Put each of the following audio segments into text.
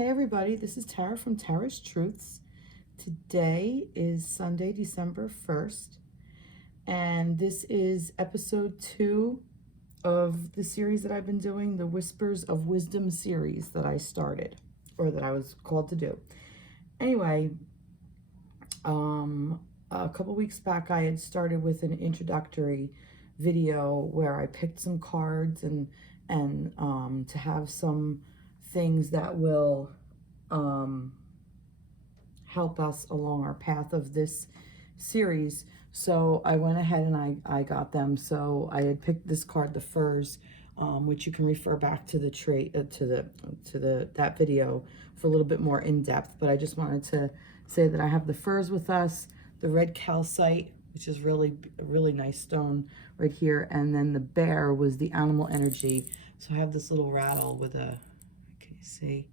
Hey everybody, this is Tara from Tara's Truths. Today is Sunday, December 1st, and this is episode 2 of the series that I've been doing, the Whispers of Wisdom series that I started, or that I was called to do. Anyway, a couple weeks back I had started with an introductory video where I picked some cards and to have some things that will help us along our path of this series. So I went ahead and I got them. So I had picked this card, the Furs, which you can refer back to the that video for a little bit more in depth. But I just wanted to say that I have the Furs with us, the red calcite, which is really a really nice stone right here, and then the bear was the animal energy. So I have this little rattle with a, can you see?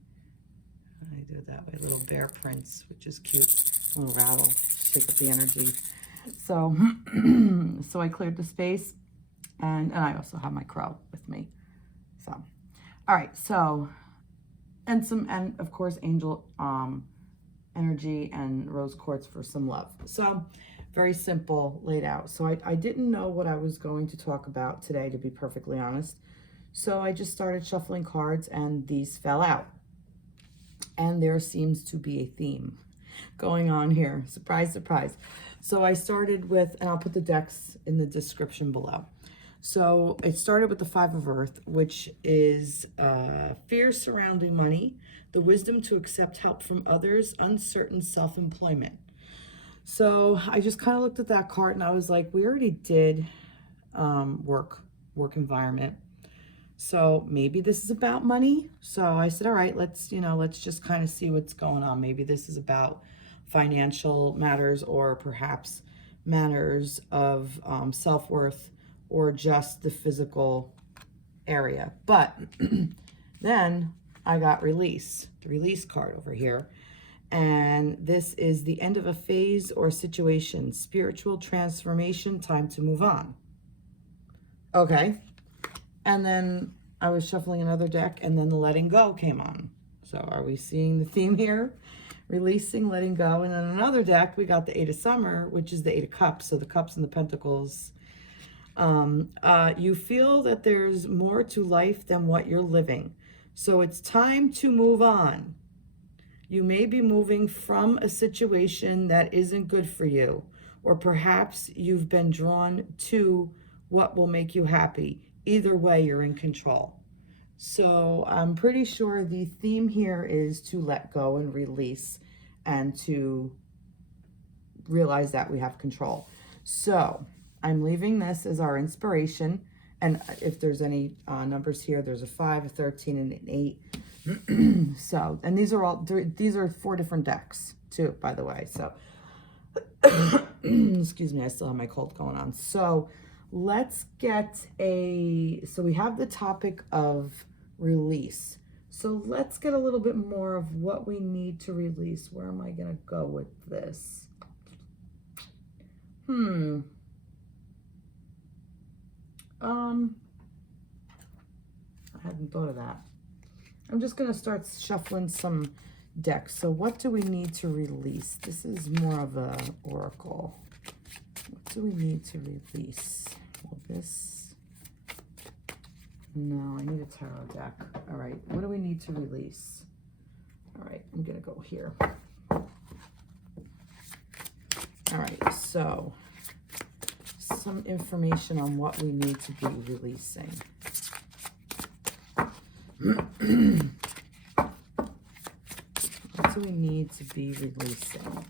I do it that way, little bear prints, which is cute. A little rattle, shake up the energy. So, so I cleared the space, and I also have my crow with me. So, all right. So, and of course, angel energy and rose quartz for some love. So, very simple laid out. So I didn't know what I was going to talk about today, to be perfectly honest. So I just started shuffling cards and these fell out. And there seems to be a theme going on here. Surprise, surprise. So I started with, and I'll put the decks in the description below. So it started with the Five of Earth, which is fear surrounding money, the wisdom to accept help from others, uncertain self-employment. So I just kind of looked at that card and I was like, we already did work environment. So maybe this is about money. So I said, all right, let's just kind of see what's going on. Maybe this is about financial matters, or perhaps matters of self-worth, or just the physical area. But then I got release, the release card over here. And this is the end of a phase or situation, spiritual transformation, time to move on. Okay. And then I was shuffling another deck, and then the letting go came on. So are we seeing the theme here? Releasing, letting go. And then another deck, we got the Eight of Summer, which is the Eight of Cups. So the Cups and the Pentacles. You feel that there's more to life than what you're living. So it's time to move on. You may be moving from a situation that isn't good for you. Or perhaps you've been drawn to what will make you happy. Either way, you're in control. So I'm pretty sure the theme here is to let go and release, and to realize that we have control. So I'm leaving this as our inspiration. And if there's any numbers here, there's a 5, a 13, and an 8. So, and these are 4 different decks too, by the way. So, excuse me, I still have my cold going on. So let's get so we have the topic of release. So let's get a little bit more of what we need to release. Where am I going to go with this? I hadn't thought of that. I'm just going to start shuffling some decks. So what do we need to release? This is more of a oracle. What do we need to release? Well, this, no, I need a tarot deck. All right, what do we need to release? All right, I'm gonna go here. All right, so some information on what we need to be releasing. What do we need to be releasing?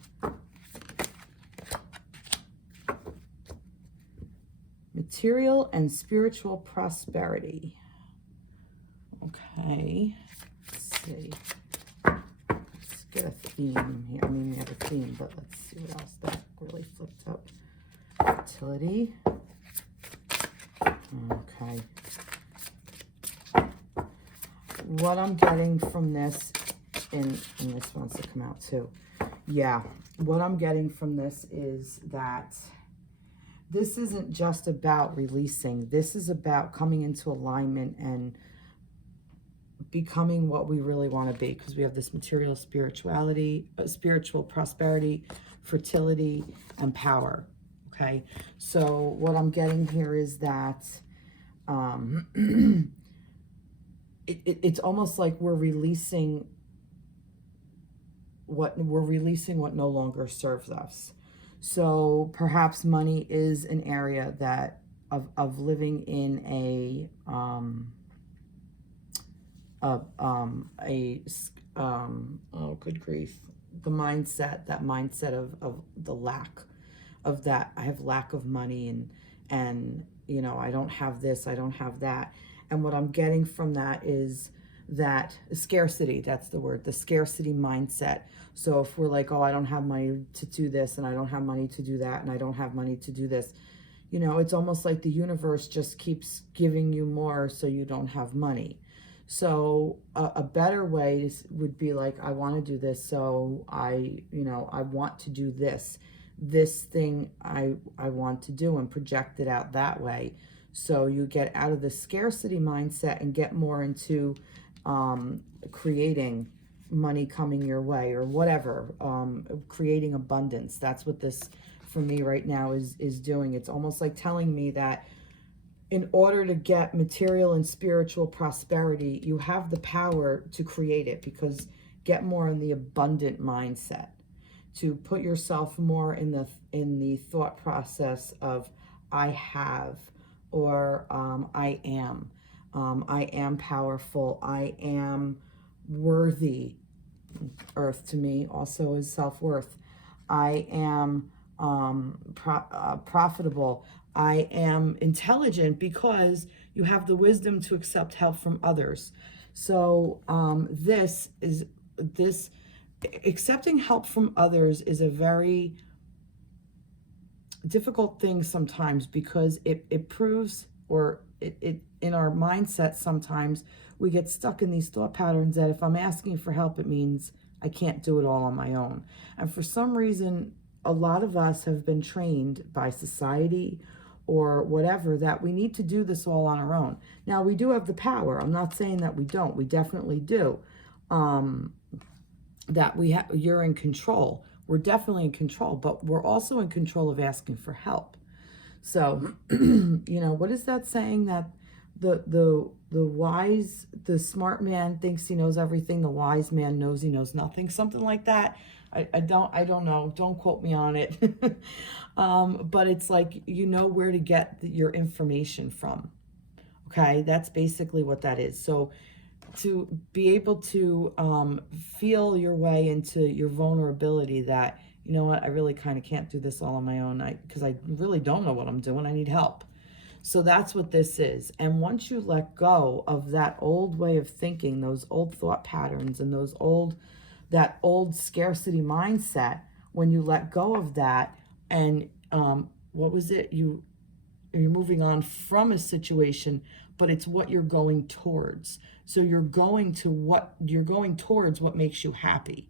Material and spiritual prosperity. Okay, let's see. Let's get a theme here. I mean, we have a theme, but let's see what else that really flipped up. Fertility. Okay. What I'm getting from this, and this wants to come out too. Yeah, what I'm getting from this is that this isn't just about releasing. This is about coming into alignment and becoming what we really want to be, because we have this material spirituality, spiritual prosperity, fertility, and power. Okay, so what I'm getting here is that it's almost like we're releasing what no longer serves us. So perhaps money is an area that of living in oh good grief, the mindset, that mindset of the lack of that. I have lack of money, and you know, I don't have this, I don't have that. And what I'm getting from that is that scarcity, that's the word, the scarcity mindset. So if we're like, oh, I don't have money to do this, and I don't have money to do that, and I don't have money to do this, you know, it's almost like the universe just keeps giving you more so you don't have money. So a better way would be like, I want to do this, so I want to do this thing I want to do, and project it out that way. So you get out of the scarcity mindset and get more into creating money coming your way, or whatever, creating abundance. That's what this for me right now is doing. It's almost like telling me that in order to get material and spiritual prosperity, you have the power to create it, because get more in the abundant mindset, to put yourself more in the thought process of I have, or I am powerful, I am worthy. Earth to me also is self-worth. I am profitable. I am intelligent, because you have the wisdom to accept help from others. So this accepting help from others is a very difficult thing sometimes, because it proves, or it in our mindset sometimes we get stuck in these thought patterns that if I'm asking for help, it means I can't do it all on my own. And for some reason, a lot of us have been trained by society or whatever that we need to do this all on our own. Now, we do have the power. I'm not saying that we don't. We definitely do. That you're in control. We're definitely in control, but we're also in control of asking for help. So, you know, what is that saying, that the smart man thinks he knows everything, the wise man knows he knows nothing, something like that. I don't know, don't quote me on it. But it's like, you know where to get your information from. Okay, that's basically what that is. So to be able to feel your way into your vulnerability, that, you know what, I really kind of can't do this all on my own, because I really don't know what I'm doing, I need help. So that's what this is. And once you let go of that old way of thinking, those old thought patterns, and that old scarcity mindset, when you let go of that, and what was it? You're moving on from a situation, but it's what you're going towards. So you're going towards what makes you happy.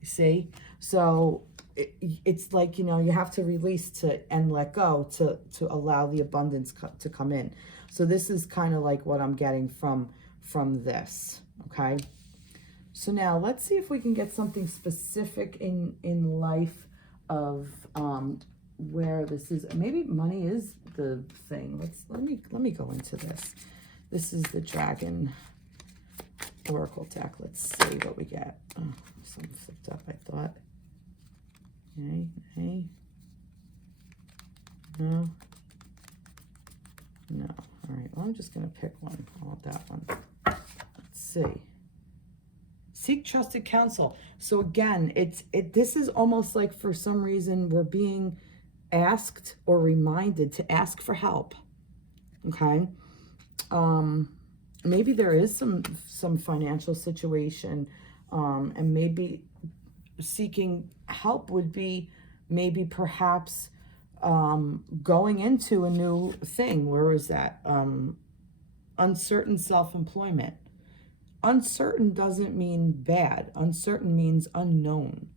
You see? So it's like, you know, you have to release and let go to allow the abundance to come in. So this is kind of like what I'm getting from this. Okay. So now let's see if we can get something specific in life of where this is. Maybe money is the thing. Let me go into this. This is the Dragon Oracle deck. Let's see what we get. Oh, something flipped up, I thought. Okay. No. All right. Well, I'm just going to pick one. I want that one. Let's see. Seek trusted counsel. So again, this is almost like, for some reason, we're being asked or reminded to ask for help. Okay. Maybe there is some financial situation, and maybe seeking help would be maybe perhaps going into a new thing. Where is that? Uncertain self-employment. Uncertain doesn't mean bad. Uncertain means unknown.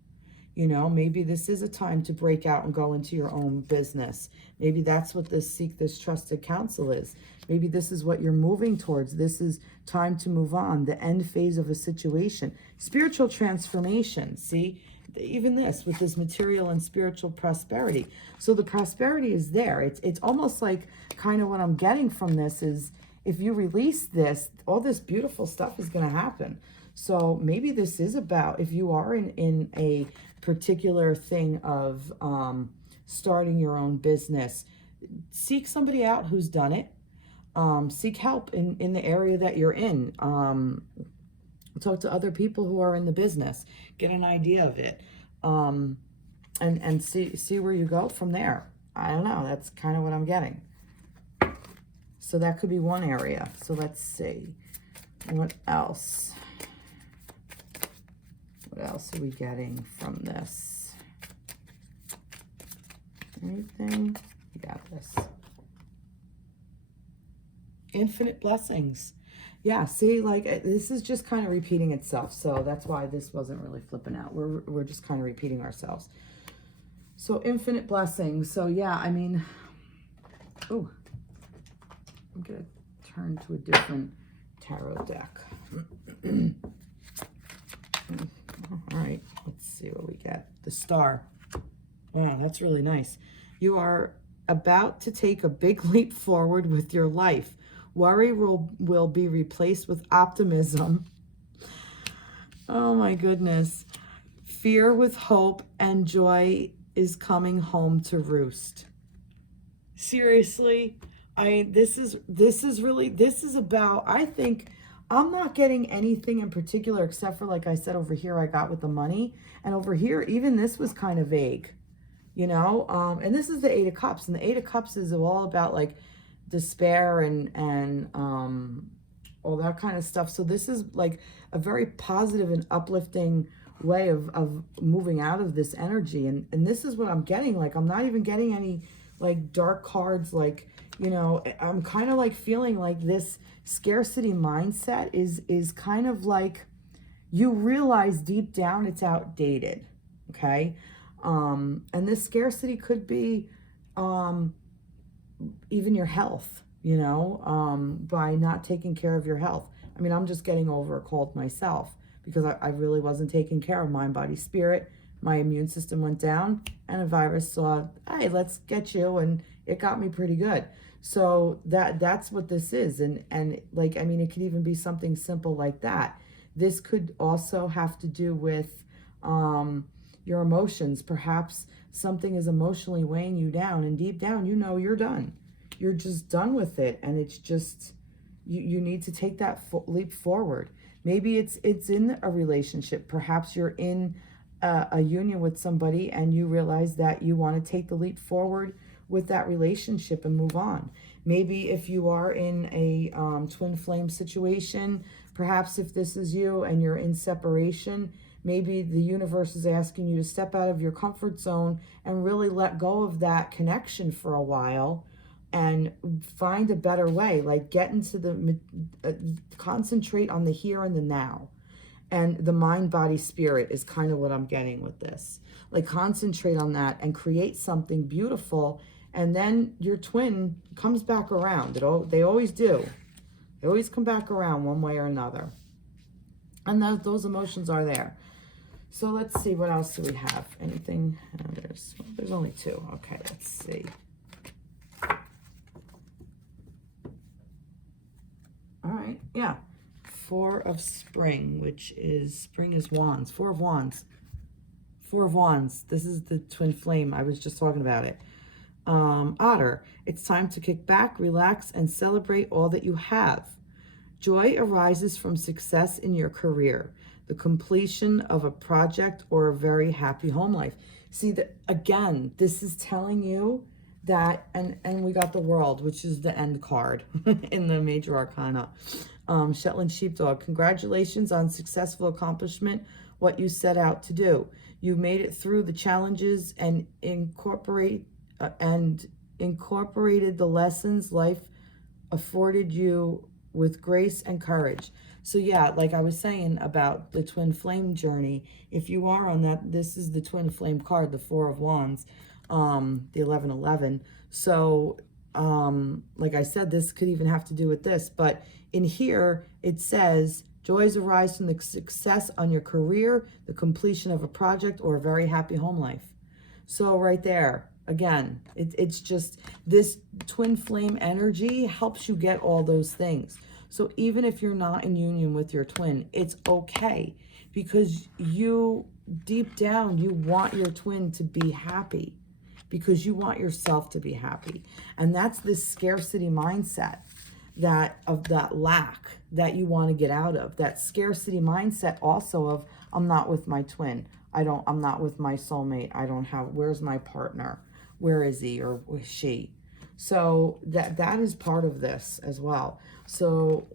You know, maybe this is a time to break out and go into your own business. Maybe that's what this seek this trusted counsel is. Maybe this is what you're moving towards. This is time to move on, the end phase of a situation. Spiritual transformation, see? Even this, with this material and spiritual prosperity. So the prosperity is there. It's almost like kind of what I'm getting from this is, if you release this, all this beautiful stuff is going to happen. So maybe this is about, if you are in a particular thing of starting your own business, seek somebody out who's done it. Seek help in the area that you're in. Talk to other people who are in the business. Get an idea of it. And see where you go from there. I don't know. That's kind of what I'm getting. So that could be one area. So let's see. What else? What else are we getting from this? Anything? You got this. Infinite blessings. Yeah, see, like, this is just kind of repeating itself. So that's why this wasn't really flipping out. We're just kind of repeating ourselves. So infinite blessings. So yeah, I mean, oh, I'm going to turn to a different tarot deck. All right, let's see what we get. The Star. Wow, that's really nice. You are about to take a big leap forward with your life. Worry will be replaced with optimism. Oh my goodness. Fear with hope, and joy is coming home to roost. Seriously, this is about, I think, I'm not getting anything in particular except for, like I said, over here I got with the money, and over here even this was kind of vague, you know. And this is the Eight of Cups, and the Eight of Cups is all about like despair and all that kind of stuff. So this is like a very positive and uplifting way of moving out of this energy, and this is what I'm getting. Like, I'm not even getting any like dark cards, like, you know. I'm kind of like feeling like this scarcity mindset is kind of like, you realize deep down it's outdated, okay? And this scarcity could be even your health, you know, by not taking care of your health. I mean, I'm just getting over a cold myself because I really wasn't taking care of mind, body, spirit. My immune system went down, and a virus saw, hey, let's get you, and it got me pretty good. So that's what this is. And like, I mean, it could even be something simple like that. This could also have to do with your emotions. Perhaps something is emotionally weighing you down, and deep down, you know, you're done. You're just done with it. And it's just, you need to take that leap forward. Maybe it's in a relationship. Perhaps you're in a union with somebody, and you realize that you want to take the leap forward with that relationship and move on. Maybe if you are in a twin flame situation, perhaps if this is you and you're in separation, maybe the universe is asking you to step out of your comfort zone and really let go of that connection for a while and find a better way. Like, get into the, concentrate on the here and the now. And the mind, body, spirit is kind of what I'm getting with this. Like, concentrate on that and create something beautiful. And then your twin comes back around. They always do. They always come back around one way or another. And those emotions are there. So let's see, what else do we have? Anything? There's only two. Okay, let's see. All right, yeah. Four of Spring, which is, spring is wands. Four of wands. Four of wands. This is the twin flame. I was just talking about it. Otter, it's time to kick back, relax, and celebrate all that you have. Joy arises from success in your career, the completion of a project, or a very happy home life. See, again, this is telling you that, and we got the World, which is the end card in the major arcana. Shetland Sheepdog, congratulations on successful accomplishment, what you set out to do. You made it through the challenges and incorporated the lessons life afforded you with grace and courage. So yeah, like I was saying about the twin flame journey, if you are on that, this is the twin flame card, the Four of Wands, the 1111. So like I said, this could even have to do with this, but in here it says joys arise from the success on your career, the completion of a project, or a very happy home life. So right there, again, it's just this twin flame energy helps you get all those things. So even if you're not in union with your twin, it's okay, because you, deep down, you want your twin to be happy, because you want yourself to be happy. And that's this scarcity mindset of that lack that you want to get out of. That scarcity mindset also of, I'm not with my twin. I'm not with my soulmate. I don't have, where's my partner? Where is he or she? So that is part of this as well. So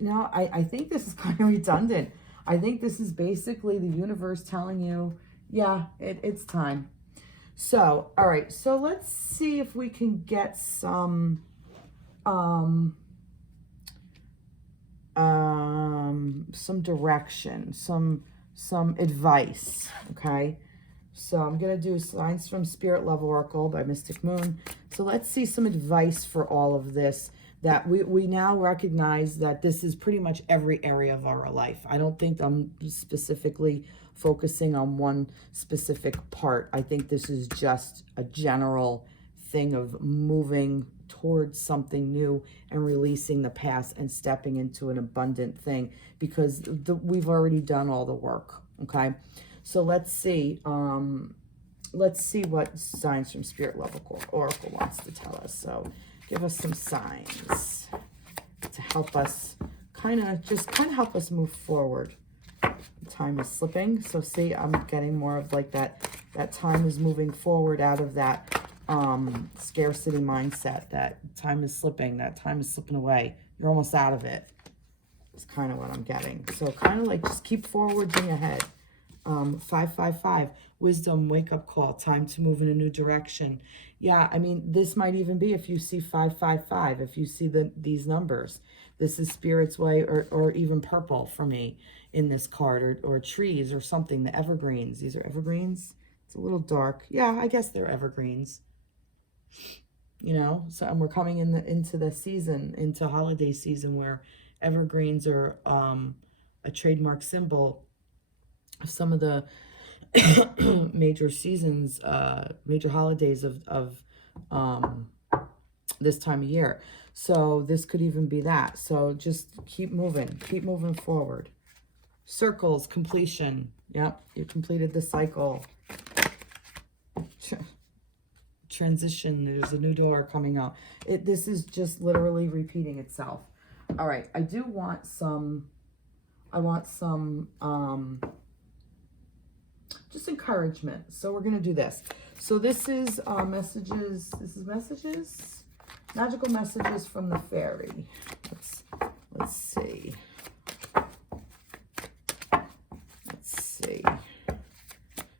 now I think this is kind of redundant. I think this is basically the universe telling you, yeah, it's time. So, all right, so let's see if we can get some direction, some advice, okay? So I'm going to do Signs from Spirit Love Oracle by Mystic Moon. So let's see some advice for all of this, that we now recognize that this is pretty much every area of our life. I don't think I'm specifically focusing on one specific part. I think this is just a general thing of moving towards something new and releasing the past and stepping into an abundant thing, because we've already done all the work, okay? So let's see what Signs from Spirit Love Oracle wants to tell us. So give us some signs to help us kind of help us move forward. Time is slipping. So see, I'm getting more of like that time is moving forward out of that scarcity mindset. That time is slipping. That time is slipping away. You're almost out of it. It's kind of what I'm getting. So kind of like just keep forwarding ahead. 555, wisdom, wake up call, time to move in a new direction. Yeah, I mean, this might even be if you see 555, if you see these numbers. This is Spirit's way, or even purple for me in this card, or trees or something, the evergreens. These are evergreens. It's a little dark. Yeah, I guess they're evergreens. You know, so and we're coming into the season, into holiday season, where evergreens are a trademark symbol of some of the major seasons, major holidays of this time of year. So this could even be that. So just keep moving forward. Circles, completion. Yep, you completed the cycle. Transition, there's a new door coming out. This is just literally repeating itself. All right, I want some just encouragement. So we're going to do this. So this is messages. This is messages, magical messages from the fairy. Let's see.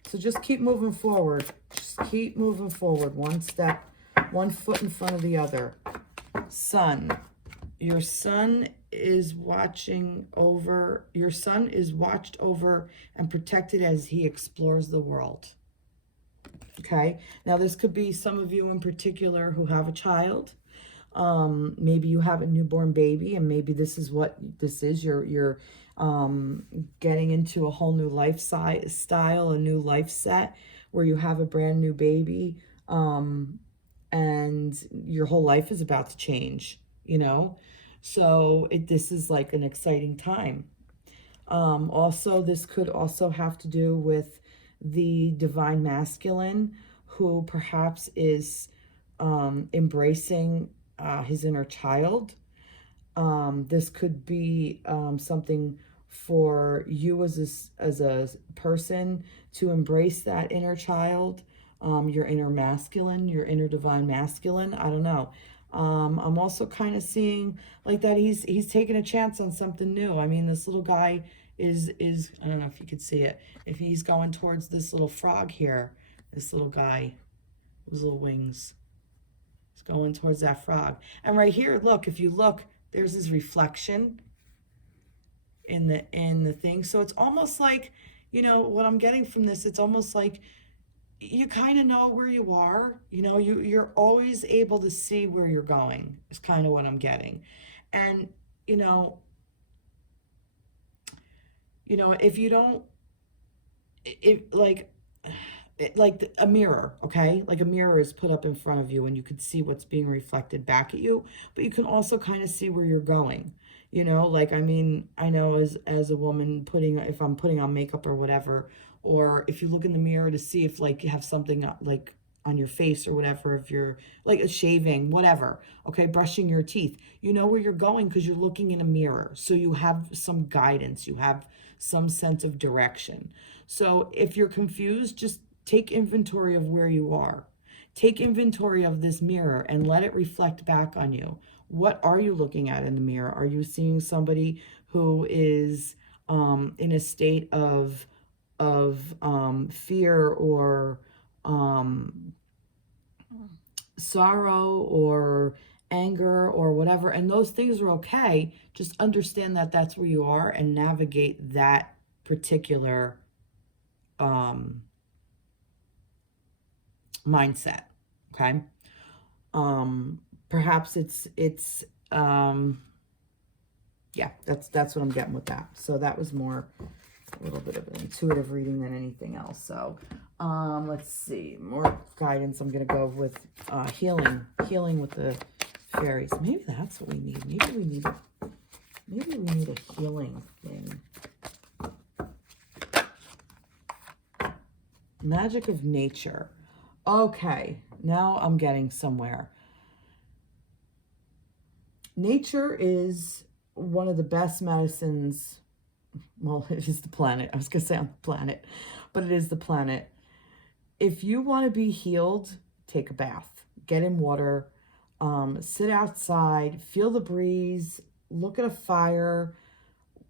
So just keep moving forward. Just keep moving forward. One step, one foot in front of the other. Sun. Your son is watched over and protected as he explores the world. Okay, now this could be some of you in particular who have a child. Maybe you have a newborn baby, and maybe this is what this is. You're getting into a whole new lifestyle, a new life set, where you have a brand new baby, and your whole life is about to change, you know? So this is like an exciting time. Also, this could also have to do with the divine masculine, who perhaps is embracing his inner child. This could be something for you as a person to embrace that inner child, your inner masculine, your inner divine masculine. I don't know. I'm also kind of seeing like that he's taking a chance on something new. I mean, this little guy is I don't know if you could see it. If he's going towards this little frog here, this little guy with little wings, he's going towards that frog. And right here, look, if you look, there's this reflection in the thing. So it's almost like, you know, what I'm getting from this, it's almost like you kind of know where you are. You know, you're always able to see where you're going, is kind of what I'm getting. And, you know, if you don't, like a mirror, okay? Like a mirror is put up in front of you and you can see what's being reflected back at you, but you can also kind of see where you're going. You know, like, I mean, I know as a woman, if I'm putting on makeup or whatever, or if you look in the mirror to see if like you have something like on your face or whatever, if you're like a shaving, whatever, okay, brushing your teeth, you know where you're going because you're looking in a mirror. So you have some guidance, you have some sense of direction. So if you're confused, just take inventory of where you are. Take inventory of this mirror and let it reflect back on you. What are you looking at in the mirror? Are you seeing somebody who is in a state of fear or sorrow or anger or whatever? And those things are okay. Just understand that that's where you are and navigate that particular mindset. Okay. Perhaps it's yeah, that's what I'm getting with that. So that was more a little bit of an intuitive reading than anything else. So let's see, more guidance. I'm gonna go with healing with the fairies. Maybe that's what we need. Maybe we need a healing thing. Magic of nature. Okay, now I'm getting somewhere. Nature is one of the best medicines. Well, it is the planet. I was going to say on the planet, but it is the planet. If you want to be healed, take a bath. Get in water. Sit outside. Feel the breeze. Look at a fire.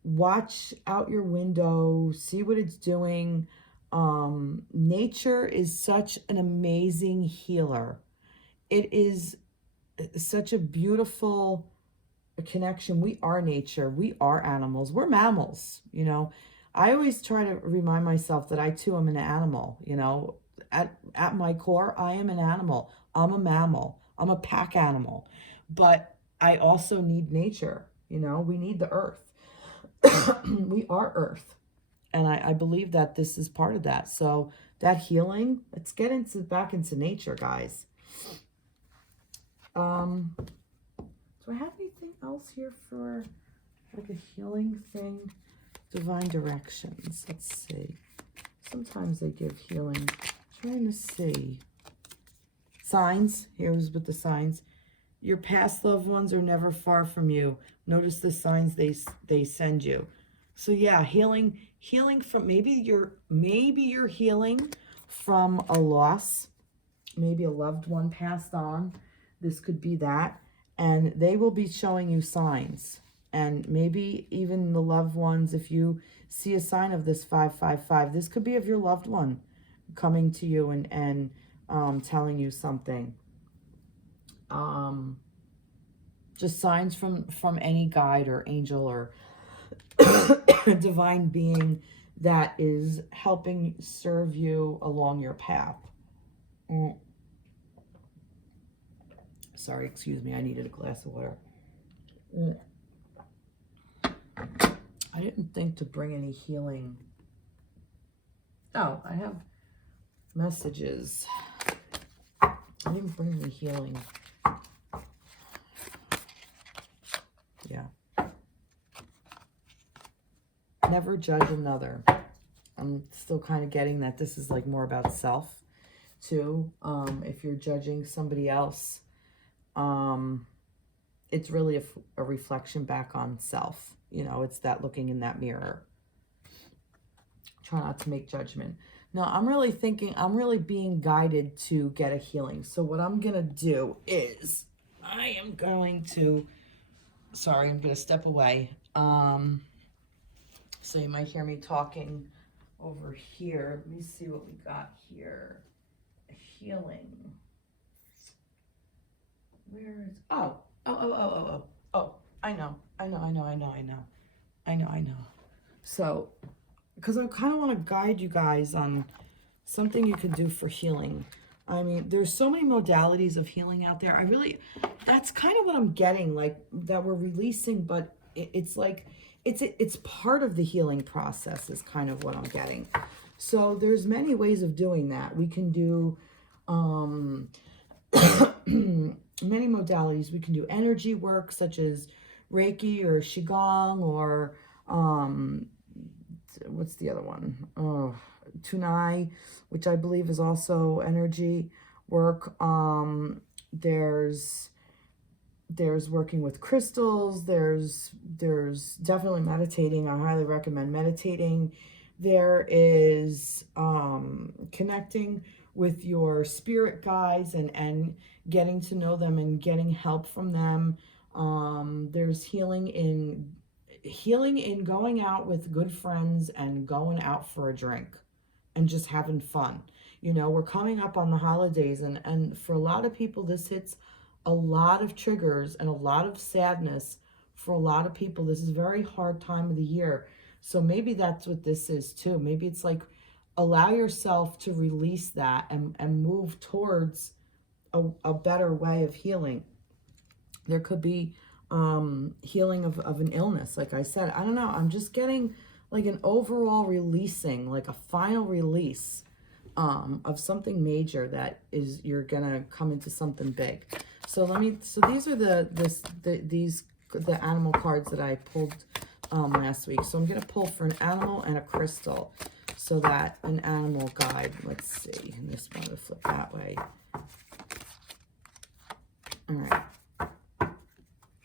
Watch out your window. See what it's doing. Nature is such an amazing healer. It is such a beautiful connection. We are nature. We are animals. We're mammals, you know. I always try to remind myself that I too am an animal, you know. At my core, I am an animal. I'm a mammal. I'm a pack animal. But I also need nature, you know. We need the earth. We are earth. And I believe that this is part of that. So that healing, let's get back into nature, guys. Do I have anything else here for like a healing thing? Divine directions. Let's see. Sometimes they give healing. Trying to see. Signs. Here's with the signs. Your past loved ones are never far from you. Notice the signs they send you. So yeah, healing from maybe you're healing from a loss, maybe a loved one passed on. This could be that, and they will be showing you signs. And maybe even the loved ones, if you see a sign of this 555, this could be of your loved one coming to you and telling you something. Just signs from any guide or angel or divine being that is helping serve you along your path. Sorry, excuse me, I needed a glass of water. I didn't think to bring any healing. Oh, I have messages. I didn't bring any healing. Yeah. Never judge another. I'm still kind of getting that this is like more about self too. If you're judging somebody else, it's really a reflection back on self. You know, it's that looking in that mirror. Try not to make judgment. No, I'm really being guided to get a healing. So what I'm going to do is I am going to, sorry, I'm going to step away. So you might hear me talking over here. Let me see what we got here. Healing. Where is, oh, I know. So, because I kind of want to guide you guys on something you could do for healing. I mean, there's so many modalities of healing out there. That's kind of what I'm getting, like, that we're releasing, but it's like, it's part of the healing process is kind of what I'm getting. So there's many ways of doing that. We can do many modalities. We can do energy work such as Reiki or Qigong or what's the other one? Oh, Toni, which I believe is also energy work. There's working with crystals. There's definitely meditating. I highly recommend meditating. There is connecting with your spirit guides and getting to know them and getting help from them. There's healing in going out with good friends and going out for a drink and just having fun. You know, we're coming up on the holidays, and for a lot of people, this hits a lot of triggers and a lot of sadness for a lot of people. This is a very hard time of the year. So maybe that's what this is too. Maybe it's like, allow yourself to release that and move towards a better way of healing. There could be healing of an illness. Like I said, I don't know. I'm just getting like an overall releasing, like a final release of something major that is, you're gonna come into something big. So these are the animal cards that I pulled last week. So I'm gonna pull for an animal and a crystal. So that an animal guide, let's see, and this one to flip that way. All right.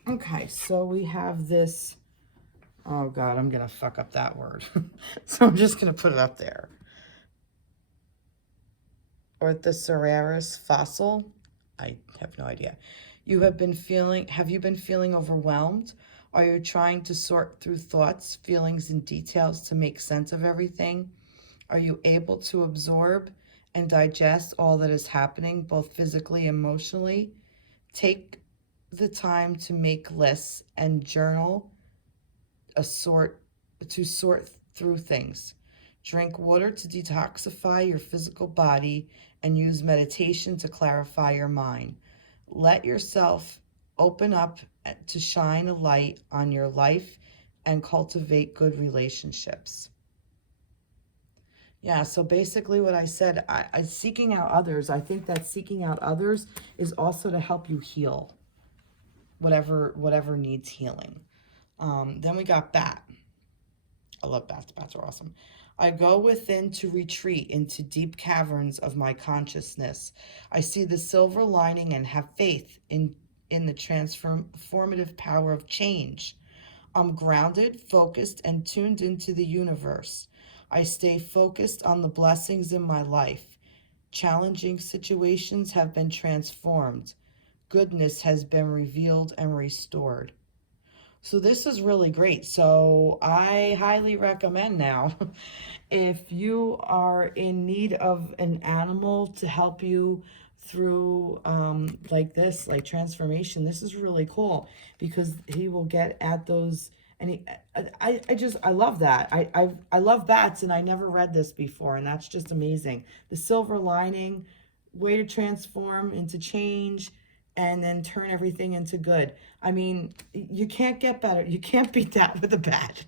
Okay, so we have this, oh God, I'm gonna fuck up that word. So I'm just gonna put it up there. Orthocereris fossil. I have no idea. Have you been feeling overwhelmed? Are you trying to sort through thoughts, feelings, and details to make sense of everything? Are you able to absorb and digest all that is happening, both physically and emotionally? Take the time to make lists and journal to sort through things. Drink water to detoxify your physical body and use meditation to clarify your mind. Let yourself open up to shine a light on your life and cultivate good relationships. Yeah, so basically what I said, I seeking out others. I think that seeking out others is also to help you heal whatever needs healing. Then we got bat. I love bats. Bats are awesome. I go within to retreat into deep caverns of my consciousness. I see the silver lining and have faith in the transformative power of change. I'm grounded, focused, and tuned into the universe. I stay focused on the blessings in my life. Challenging situations have been transformed. Goodness has been revealed and restored. So this is really great. So I highly recommend now, if you are in need of an animal to help you through like this, like transformation, this is really cool because he will get at those. And I love that. I love bats, and I never read this before, and that's just amazing. The silver lining, way to transform into change, and then turn everything into good. I mean, you can't get better. You can't beat that with a bat.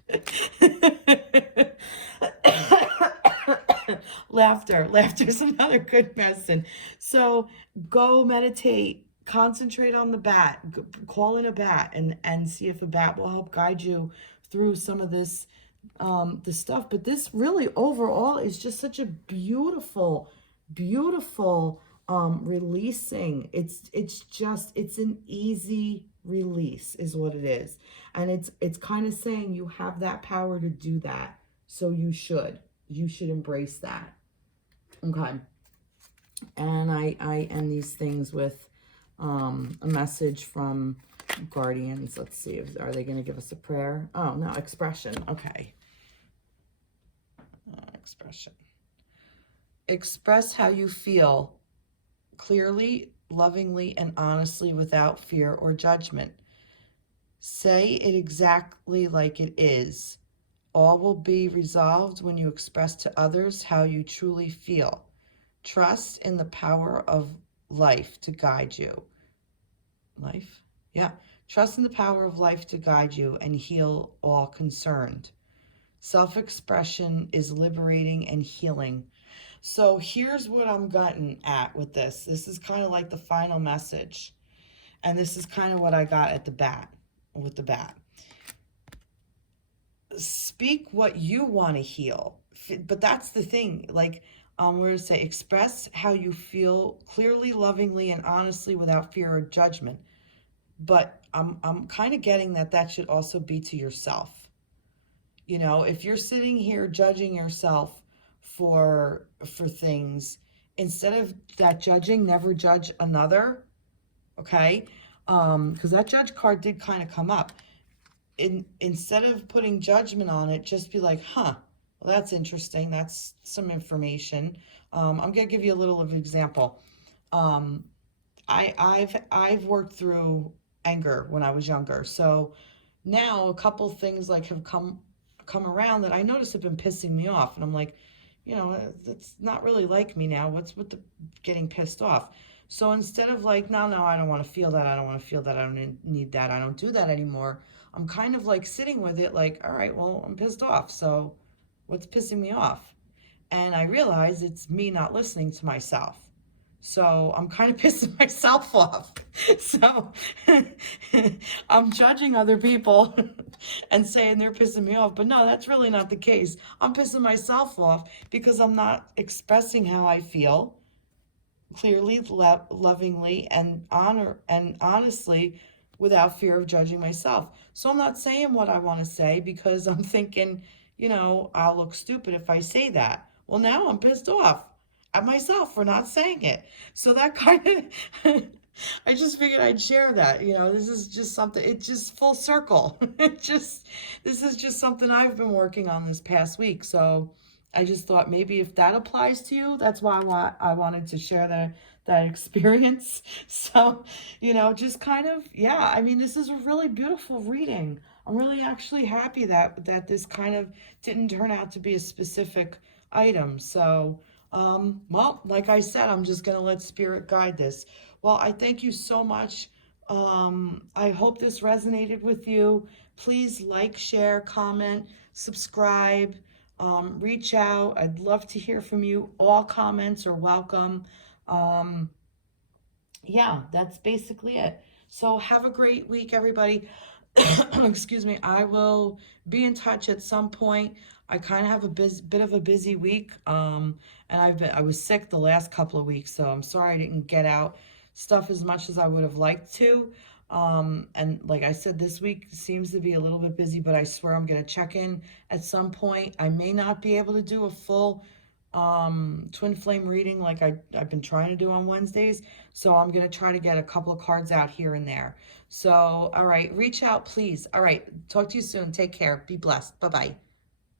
Laughter is another good medicine. So go meditate. Concentrate on the bat, call in a bat, and see if a bat will help guide you through some of this stuff. But this really overall is just such a beautiful releasing. It's an easy release is what it is. And it's kind of saying you have that power to do that. So you should embrace that. Okay. And I end these things with a message from guardians. Let's see, are they going to give us a prayer? Oh, no, expression. Okay. Expression. Express how you feel clearly, lovingly, and honestly without fear or judgment. Say it exactly like it is. All will be resolved when you express to others how you truly feel. Trust in the power of life to guide you. Life? Yeah. Trust in the power of life to guide you and heal all concerned. Self-expression is liberating and healing. So here's what I'm getting at with this. This is kind of like the final message. And this is kind of what I got at the bat, with the bat. Speak what you want to heal. But that's the thing. Like, we're to say, express how you feel clearly, lovingly, and honestly without fear or judgment. But I'm kind of getting that should also be to yourself. You know, if you're sitting here judging yourself for things, instead of that judging, never judge another. Okay? Because that judge card did kind of come up. Instead of putting judgment on it, just be like, huh, well, that's interesting. That's some information. I'm going to give you a little of an example. I've worked through anger when I was younger. So now a couple things like have come around that I notice have been pissing me off. And I'm like, you know, it's not really like me now. What's with the getting pissed off? So instead of like, no, I don't want to feel that. I don't want to feel that. I don't need that. I don't do that anymore. I'm kind of like sitting with it like, all right, well, I'm pissed off. So what's pissing me off? And I realize it's me not listening to myself. So I'm kind of pissing myself off. So I'm judging other people and saying they're pissing me off. But no, that's really not the case. I'm pissing myself off because I'm not expressing how I feel clearly, lovingly, and honestly, without fear of judging myself. So I'm not saying what I want to say because I'm thinking, you know, I'll look stupid if I say that. Well, now I'm pissed off at myself for not saying it. So that kind of, I just figured I'd share that. You know, this is just something, it's just full circle. This is just something I've been working on this past week. So I just thought maybe if that applies to you, that's why I wanted to share that experience. So, you know, just kind of, yeah, I mean, this is a really beautiful reading. I'm really actually happy that this kind of didn't turn out to be a specific item. So, well, like I said, I'm just going to let spirit guide this. Well, I thank you so much. I hope this resonated with you. Please like, share, comment, subscribe. Reach out. I'd love to hear from you. All comments are welcome. Yeah, that's basically it. So have a great week, everybody. Excuse me. I will be in touch at some point. I kind of have a bit of a busy week. And I was sick the last couple of weeks, so I'm sorry I didn't get out stuff as much as I would have liked to. And like I said, this week seems to be a little bit busy, but I swear I'm going to check in at some point. I may not be able to do a full twin flame reading like I've been trying to do on Wednesdays. So I'm going to try to get a couple of cards out here and there. So, all right, reach out, please. All right, talk to you soon. Take care. Be blessed. Bye-bye.